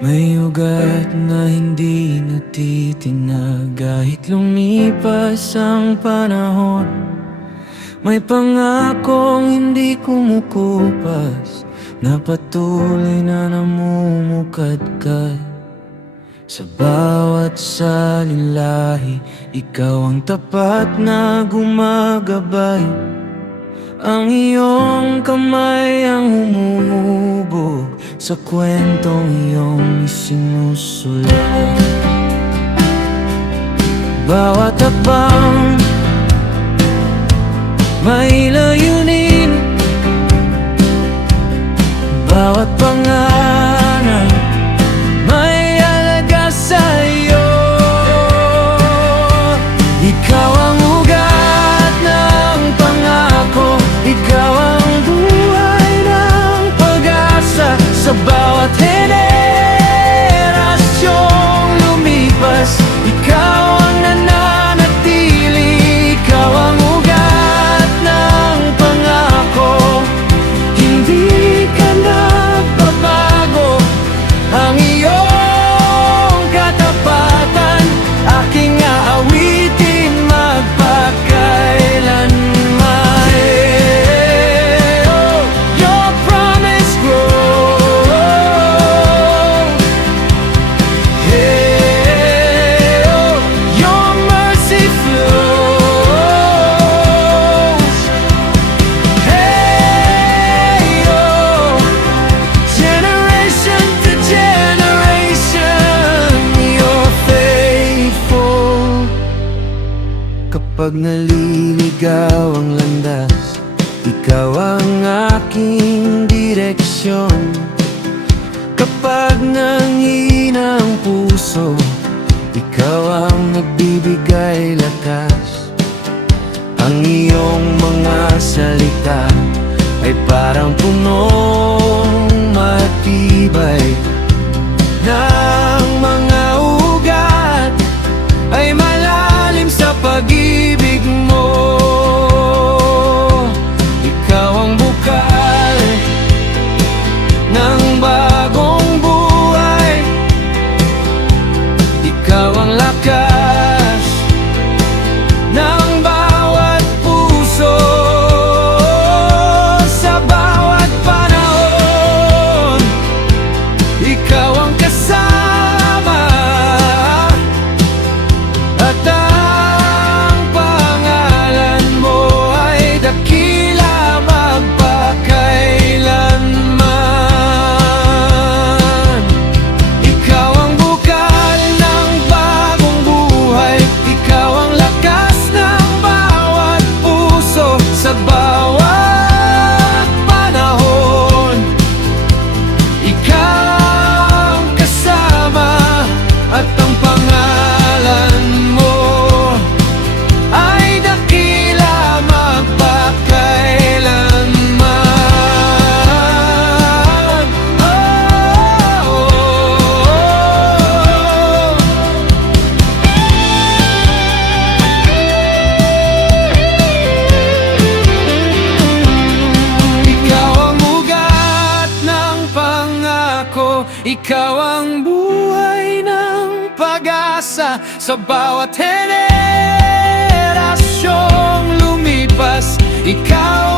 May ugat na hindi natitinag kahit lumipas ang panahon. May pangakong hindi kumukupas na patuloy na namumukadkad. Sa bawat salinlahi, ikaw ang tapat na gumagabay. Ang iyong kamay ang humubog sa kwentong iyong isinusulat. Bawat tapang may layunin, bawat pangarap may alaga sa'yo. Ikaw ang ugat ng pangako, ikaw ang buhay ng pag-asa. Sa bawat henerasyong lumipas, ikaw ang nananatili. Ikaw ang ugat ng pangako, hindi ka nagbabago. Ang iyong katapatan, aking aawitin magpakailanman. Oh, your promise grows. Hey, oh, your mercy flows. Hey, oh, generation to generation, you're faithful. Kapag naliligaw ang landas, ikaw ang aking direksyon. Kapag nanghina ang puso, ikaw ang nagbibigay lakas. Ang iyong mga salita ay parang punong matibay ng mga ugat, ay malalim sa pag-ibig mo. Ikaw ang bukal ng bagong buhay, ikaw ang lakas ng bawat puso. Sa bawat panahon, ikaw ang kasama, at ang pangalan mo ay dakila magpakailanman. Ikaw ang bukal ng bagong buhay, ikaw ang lakas ng bawat puso. Sa bawat panahon, ikaw ang kasama, at ang pangalan mo ay dakila magpakailanman. Oh, ikaw ang ugat ng pangako, ikaw ang buhay ng pag-asa. Sa bawat henerasyong lumipas, ikaw